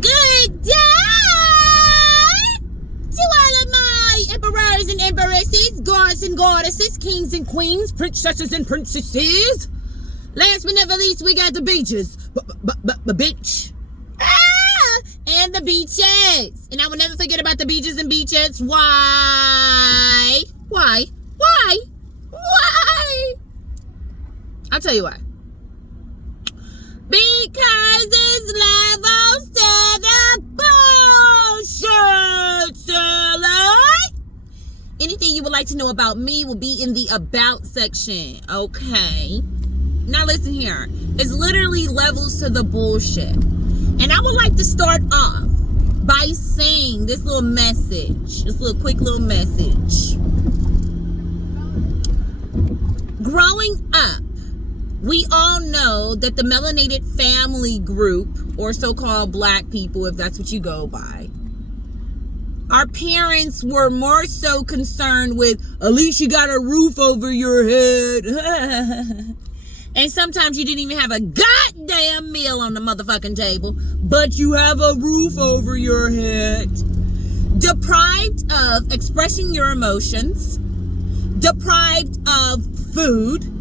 Good day to all of my emperors and empresses, gods and goddesses, kings and queens, princesses and princesses. Last but never least, we got the beaches. Beach. And the beaches. And I will never forget about the beaches and beaches. Why? I'll tell you why. Because it's levels to the bullshit, silly. Anything you would like to know about me will be in the about section, okay? Now listen here. It's literally levels to the bullshit. And I would like to start off by saying this little message. This little quick little message. Growing up, we all know that the melanated family group, or so-called black people, if that's what you go by, our parents were more so concerned with, at least you got a roof over your head. And sometimes you didn't even have a goddamn meal on the motherfucking table, but you have a roof over your head. Deprived of expressing your emotions, deprived of food,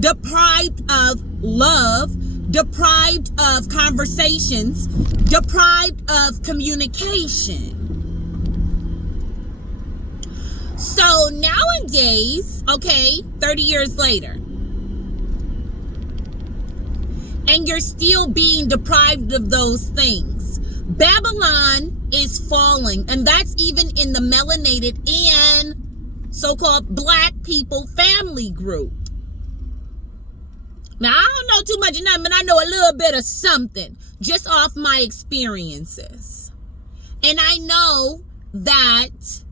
deprived of love, deprived of conversations, deprived of communication. So nowadays, okay, 30 years later, and you're still being deprived of those things. Babylon is falling, and that's even in the melanated and so-called black people family group. Now, I don't know too much of nothing, but I know a little bit of something just off my experiences. And I know that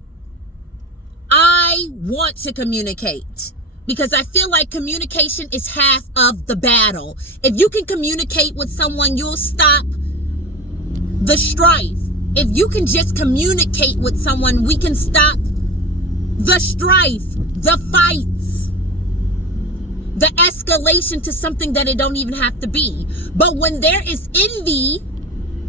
I want to communicate because I feel like communication is half of the battle. If you can communicate with someone, you'll stop the strife. If you can just communicate with someone, we can stop the strife, the fights, the escalation to something that it don't even have to be. But when there is envy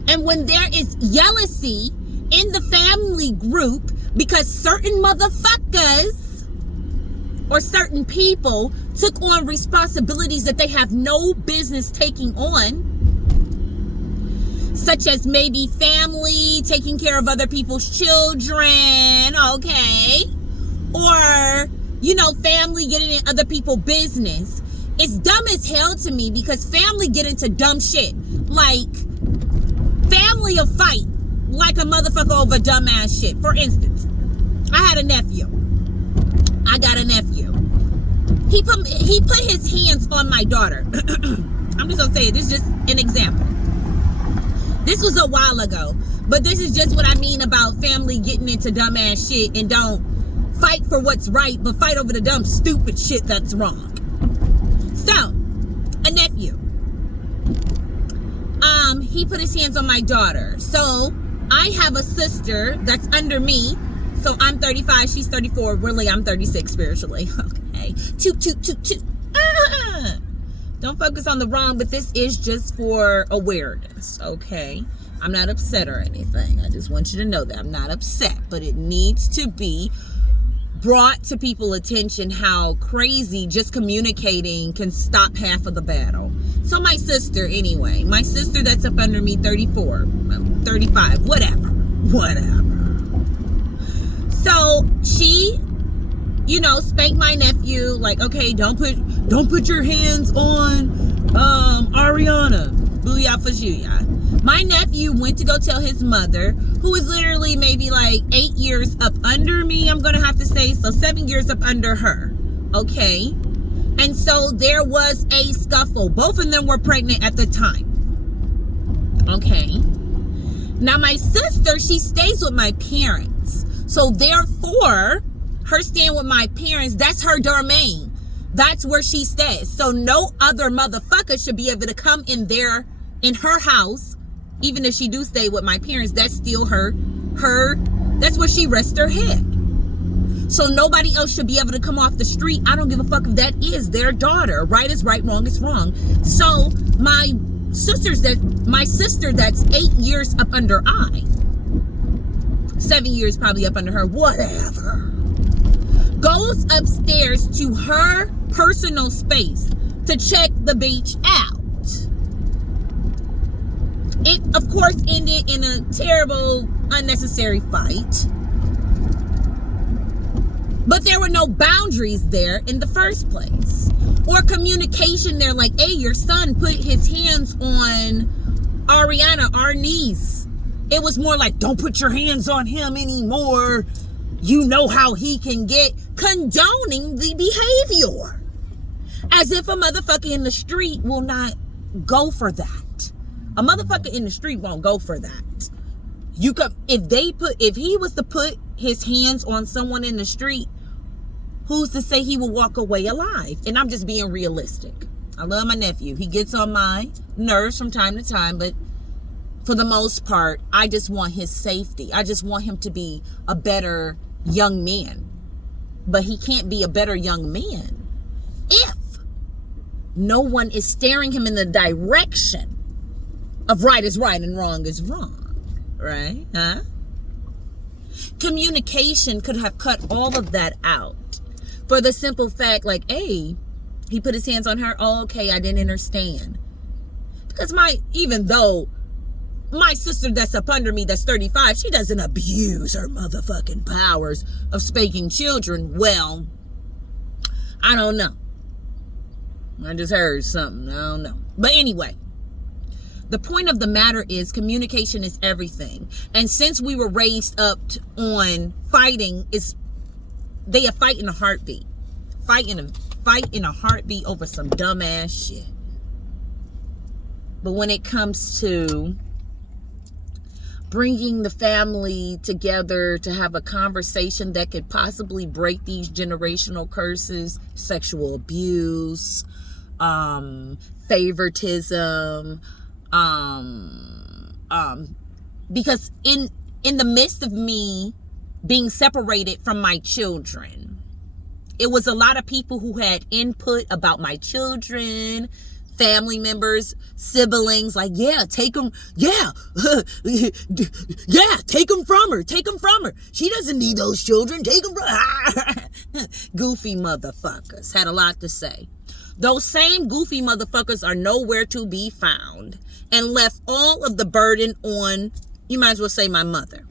and when there is jealousy in the family group because certain motherfuckers or certain people took on responsibilities that they have no business taking on, such as maybe family, taking care of other people's children, okay? Or, you know, family getting in other people's business. It's dumb as hell to me because family get into dumb shit. Like, family will fight like a motherfucker over dumbass shit. For instance, I had a nephew. I got a nephew. He put his hands on my daughter. I'm just gonna say it. This is just an example. This was a while ago, but this is just what I mean about family getting into dumbass shit and don't fight for what's right, but fight over the dumb, stupid shit that's wrong. So, a nephew. He put his hands on my daughter. So, I have a sister that's under me. So, I'm 35, she's 34. Really, I'm 36 spiritually. Okay. Toot. Don't focus on the wrong, but this is just for awareness, okay? I'm not upset or anything. I just want you to know that I'm not upset, but it needs to be brought to people's attention how crazy just communicating can stop half of the battle. So my sister, anyway, my sister that's up under me, 34, 35, whatever. So she, you know, spanked my nephew, like, okay, don't put your hands on Ariana. Booyah for Shuya. My nephew went to go tell his mother, who is literally maybe like 8 years up under me, I'm gonna have to say, so 7 years up under her, okay? And so there was a scuffle. Both of them were pregnant at the time, okay? Now my sister, she stays with my parents, so therefore, her staying with my parents, that's her domain. That's where she stays. So no other motherfucker should be able to come in there, in her house, even if she do stay with my parents, that's still her, that's where she rests her head. So nobody else should be able to come off the street. I don't give a fuck if that is their daughter. Right is right, wrong is wrong. So my my sister that's 8 years up under I, 7 years probably up under her, whatever, goes upstairs to her personal space to check the beach out. It, of course, ended in a terrible, unnecessary fight. But there were no boundaries there in the first place. Or communication there, like, hey, your son put his hands on Ariana, our niece. It was more like, don't put your hands on him anymore. You know how he can get, condoning the behavior. As if a motherfucker in the street will not go for that. A motherfucker in the street won't go for that. You could, if he was to put his hands on someone in the street, who's to say he will walk away alive? And I'm just being realistic. I love my nephew. He gets on my nerves from time to time, but for the most part, I just want his safety. I just want him to be a better young man. But he can't be a better young man if no one is staring him in the direction of right is right and wrong is wrong. Right? Huh? Communication could have cut all of that out. For the simple fact, like, hey, he put his hands on her. Oh, okay, I didn't understand. Because even though my sister that's up under me, that's 35, she doesn't abuse her motherfucking powers of spanking children. Well, I don't know. I just heard something. I don't know. But anyway, the point of the matter is communication is everything. And since we were raised up on fighting, they a fight in a heartbeat. Fight in a heartbeat over some dumbass shit. But when it comes to bringing the family together to have a conversation that could possibly break these generational curses, sexual abuse, favoritism, because in the midst of me being separated from my children, it was a lot of people who had input about my children, family members, siblings, like, yeah, take them, yeah, yeah, take them from her, she doesn't need those children, take them from her. Goofy motherfuckers had a lot to say. Those same goofy motherfuckers are nowhere to be found and left all of the burden on, you might as well say, my mother.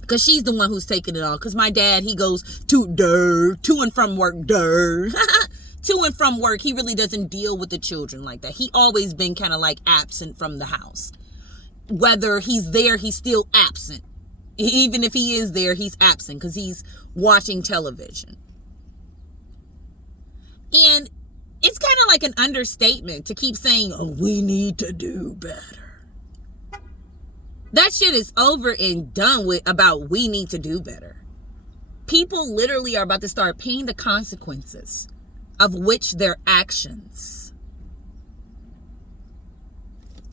Because she's the one who's taking it all. Because my dad, he goes to and from work, to and from work. He really doesn't deal with the children like that. He always been kind of like absent from the house. Whether he's there, he's still absent. Even if he is there, he's absent because he's watching television. And it's kind of like an understatement to keep saying, oh, we need to do better. That shit is over and done with about we need to do better. People literally are about to start paying the consequences of which their actions.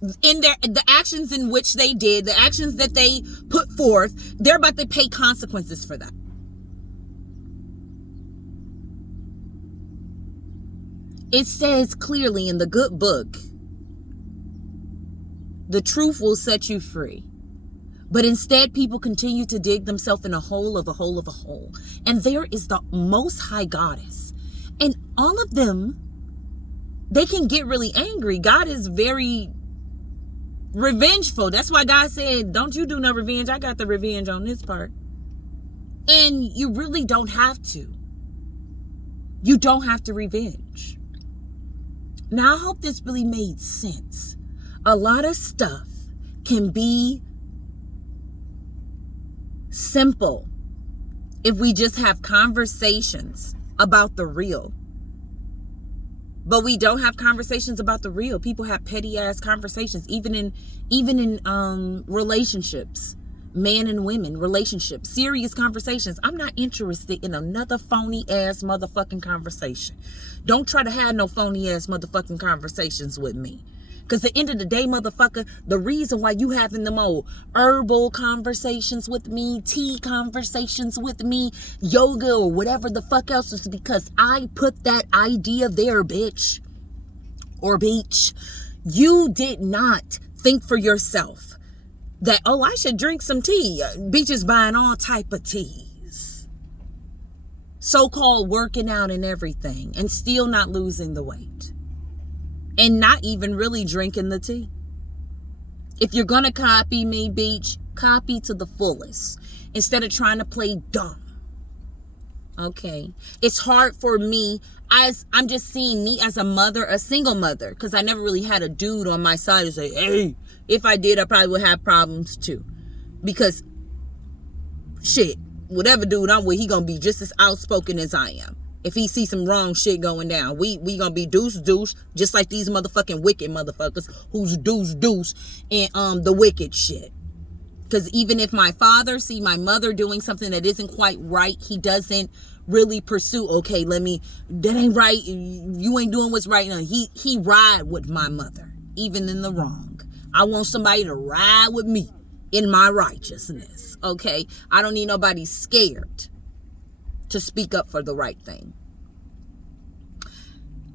The actions in which they did, the actions that they put forth, they're about to pay consequences for that. It says clearly in the good book, the truth will set you free. But instead, people continue to dig themselves in a hole of a hole of a hole. And there is the Most High Goddess. And all of them, they can get really angry. God is very revengeful. That's why God said, don't you do no revenge. I got the revenge on this part. And you really don't have to. You don't have to revenge. Now, I hope this really made sense. A lot of stuff can be simple if we just have conversations about the real. But we don't have conversations about the real. People have petty ass conversations, even in relationships, man and women relationships, serious conversations. I'm not interested in another phony ass motherfucking conversation. Don't try to have no phony ass motherfucking conversations with me. Because at the end of the day, motherfucker, the reason why you having them old herbal conversations with me, tea conversations with me, yoga or whatever the fuck else is because I put that idea there, bitch. Or beach. You did not think for yourself that, oh, I should drink some tea. Bitches buying all type of teas. So-called working out and everything, and still not losing the weight. And not even really drinking the tea. If you're going to copy me, bitch, copy to the fullest. Instead of trying to play dumb. Okay. It's hard for me, as I'm just seeing me as a mother, a single mother, because I never really had a dude on my side to say, hey, if I did, I probably would have problems too. Because, shit, whatever dude I'm with, he gonna be just as outspoken as I am. If he sees some wrong shit going down, we gonna be deuce, just like these motherfucking wicked motherfuckers who's deuce, and the wicked shit. Because even if my father see my mother doing something that isn't quite right, he doesn't really pursue, okay, that ain't right, you ain't doing what's right. No, he ride with my mother, even in the wrong. I want somebody to ride with me in my righteousness, okay? I don't need nobody scared to speak up for the right thing.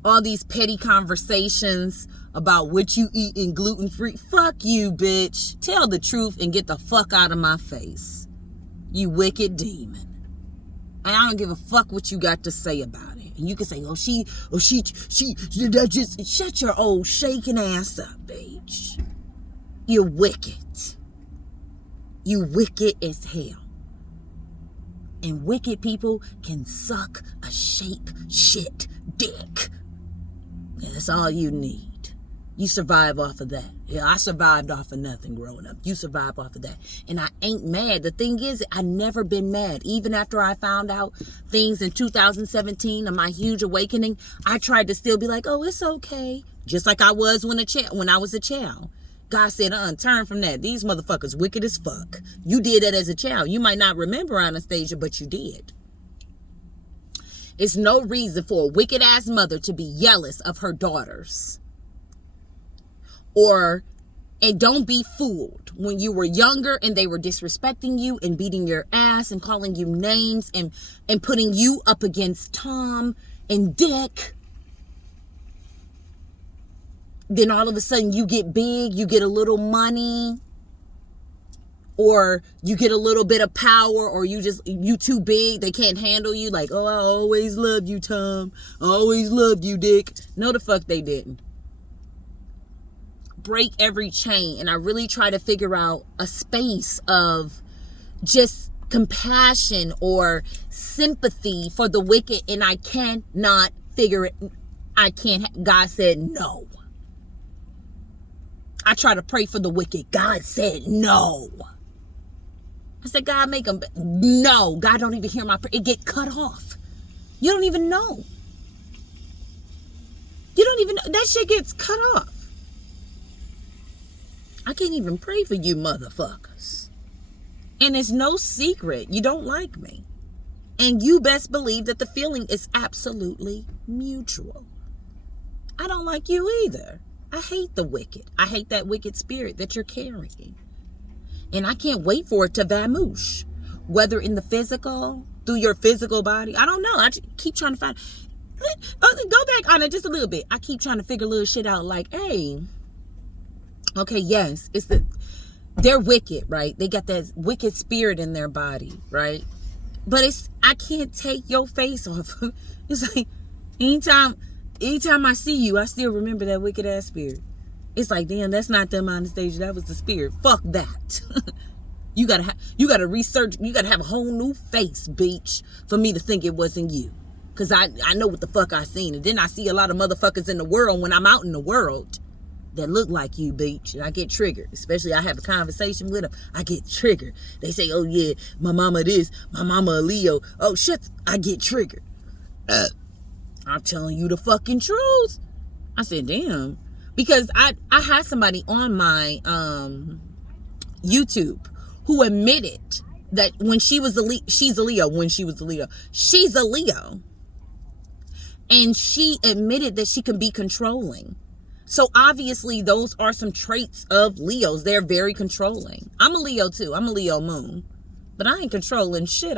All these petty conversations about what you eat and gluten-free. Fuck you, bitch. Tell the truth and get the fuck out of my face. You wicked demon. And I don't give a fuck what you got to say about it. And you can say, that just, shut your old shaking ass up, bitch. You're wicked. You wicked as hell. And wicked people can suck a shake shit dick. Yeah, that's all you need. You survive off of that. Yeah, I survived off of nothing growing up. You survive off of that. And I ain't mad. The thing is, I never been mad. Even after I found out things in 2017 and my huge awakening, I tried to still be like, oh, it's okay. Just like I was when I was a child. God said, turn from that. These motherfuckers wicked as fuck. You did that as a child. You might not remember, Anastasia, but you did. It's no reason for a wicked ass mother to be jealous of her daughters. And don't be fooled. When you were younger and they were disrespecting you and beating your ass and calling you names and putting you up against Tom and Dick. Then all of a sudden you get big, you get a little money, or you get a little bit of power, or you too big, they can't handle you. Like, oh, I always loved you, Tom. I always loved you, Dick. No, the fuck they didn't. Break every chain. And I really try to figure out a space of just compassion or sympathy for the wicked, and I cannot figure it. God said no. I try to pray for the wicked. God said no. I said, God, make them. No, God don't even hear my prayer. It get cut off. You don't even know. You don't even know. That shit gets cut off. I can't even pray for you motherfuckers. And it's no secret. You don't like me. And you best believe that the feeling is absolutely mutual. I don't like you either. I hate the wicked. I hate that wicked spirit that you're carrying. And I can't wait for it to vamoosh. Whether in the physical, through your physical body. I don't know. I just keep trying to find. Go back on it just a little bit. I keep trying to figure little shit out like, hey. Okay, yes. They're wicked, right? They got that wicked spirit in their body, right? But I can't take your face off. It's like, anytime I see you, I still remember that wicked ass spirit. It's like, damn, that's not them on the stage. That was the spirit. Fuck that. You gotta research. You gotta have a whole new face, bitch, for me to think it wasn't you. Cause I know what the fuck I seen. And then I see a lot of motherfuckers in the world when I'm out in the world that look like you, bitch. And I get triggered. Especially I have a conversation with them. I get triggered. They say, oh yeah, my mama this, my mama a Leo. Oh shit, I get triggered. I'm telling you the fucking truth. I said, damn. Because I had somebody on my YouTube who admitted that when she's a Leo. And she admitted that she can be controlling. So obviously those are some traits of Leos. They're very controlling. I'm a Leo too. I'm a Leo moon. But I ain't controlling shit.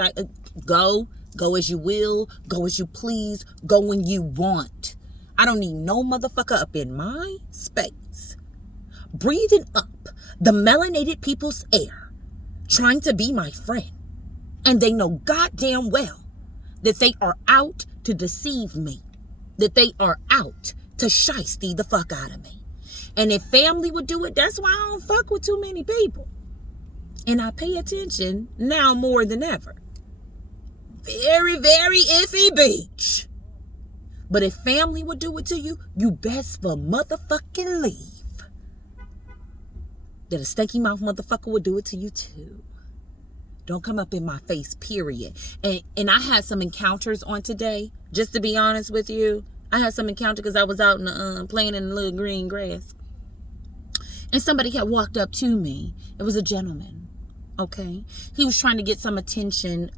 Go as you will, go as you please, go when you want. I don't need no motherfucker up in my space, breathing up the melanated people's air, trying to be my friend. And they know goddamn well that they are out to deceive me, that they are out to shiesty the fuck out of me. And if family would do it, that's why I don't fuck with too many people. And I pay attention now more than ever. Very, very iffy beach. But if family would do it to you, you best for motherfucking leave. That a stanky mouth motherfucker would do it to you too. Don't come up in my face, period. And I had some encounters on today, just to be honest with you. I had some encounter because I was out in the, playing in the little green grass. And somebody had walked up to me. It was a gentleman, okay? He was trying to get some attention,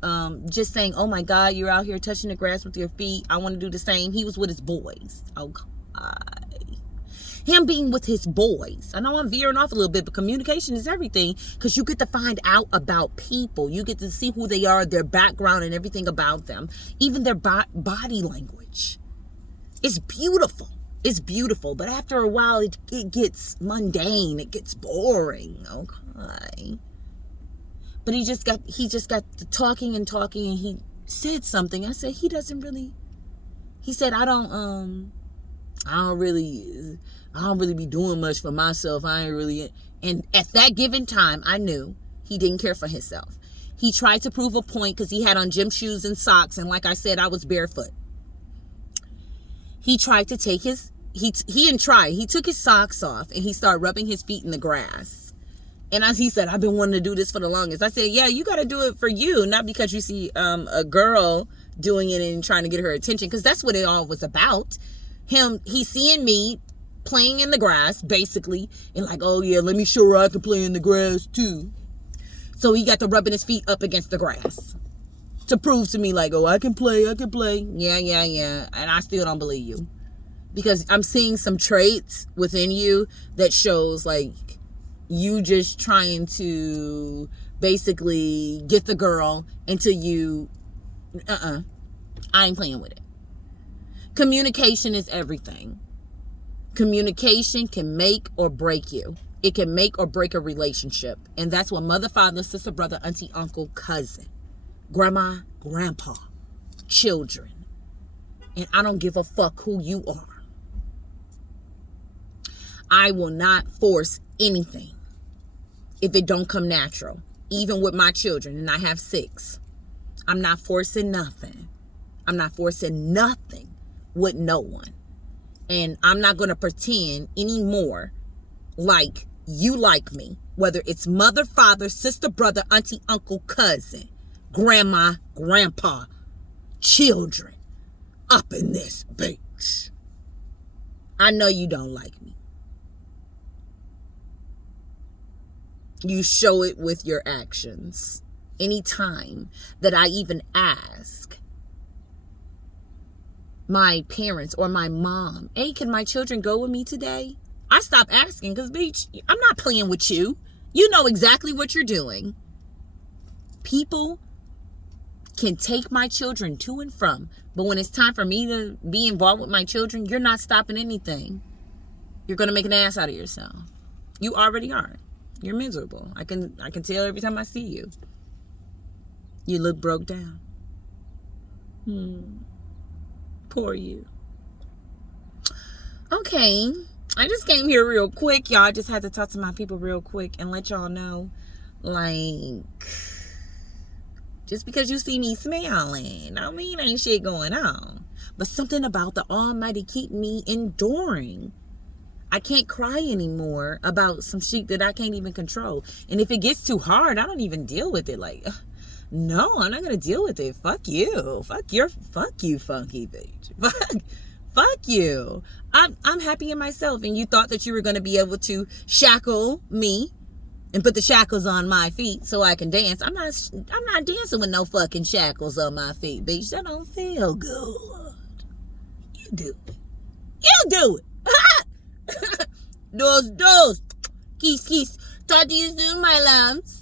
just saying, oh my God, you're out here touching the grass with your feet. I want to do the same. He was with his boys. Oh God. Him being with his boys. I know I'm veering off a little bit, but communication is everything because you get to find out about people. You get to see who they are, their background and everything about them, even their body language. It's beautiful. It's beautiful, but after a while, it gets mundane. It gets boring. Okay. But he just got to talking, and he said something. I said, he said, I don't really be doing much for myself. I ain't really. And at that given time, I knew he didn't care for himself. He tried to prove a point because he had on gym shoes and socks. And like I said, I was barefoot. He tried to take he took his socks off and he started rubbing his feet in the grass. And as he said, I've been wanting to do this for the longest. I said, yeah, you got to do it for you, not because you see a girl doing it and trying to get her attention, because that's what it all was about. He's seeing me playing in the grass, basically, and like, oh yeah, let me show her I can play in the grass too. So he got to rubbing his feet up against the grass to prove to me like, oh, I can play. Yeah. And I still don't believe you. Because I'm seeing some traits within you that shows like you just trying to basically get the girl until you, I ain't playing with it. Communication is everything. Communication can make or break you. It can make or break a relationship. And that's what mother, father, sister, brother, auntie, uncle, cousin, grandma, grandpa, children. And I don't give a fuck who you are. I will not force anything if it don't come natural. Even with my children, and I have 6. I'm not forcing nothing. I'm not forcing nothing with no one. And I'm not going to pretend anymore like you like me. Whether it's mother, father, sister, brother, auntie, uncle, cousin, grandma, grandpa, children, up in this bitch. I know you don't like me. You show it with your actions. Anytime that I even ask my parents or my mom, hey, can my children go with me today? I stop asking because, bitch, I'm not playing with you. You know exactly what you're doing. People can take my children to and from, but when it's time for me to be involved with my children, you're not stopping anything. You're going to make an ass out of yourself. You already are. You're miserable. I can tell every time I see you. You look broke down. Poor you. Okay. I just came here real quick, y'all. I just had to talk to my people real quick and let y'all know, like, just because you see me smiling, I mean, ain't shit going on. But something about the Almighty keep me enduring. I can't cry anymore about some shit that I can't even control. And if it gets too hard, I don't even deal with it. Like, no, I'm not going to deal with it. Fuck you. Fuck you, funky bitch. Fuck you. I'm happy in myself. And you thought that you were going to be able to shackle me and put the shackles on my feet so I can dance. I'm not dancing with no fucking shackles on my feet, bitch. That don't feel good. You do it. You do it. Dos. Kiss. Talk to you soon, my loves.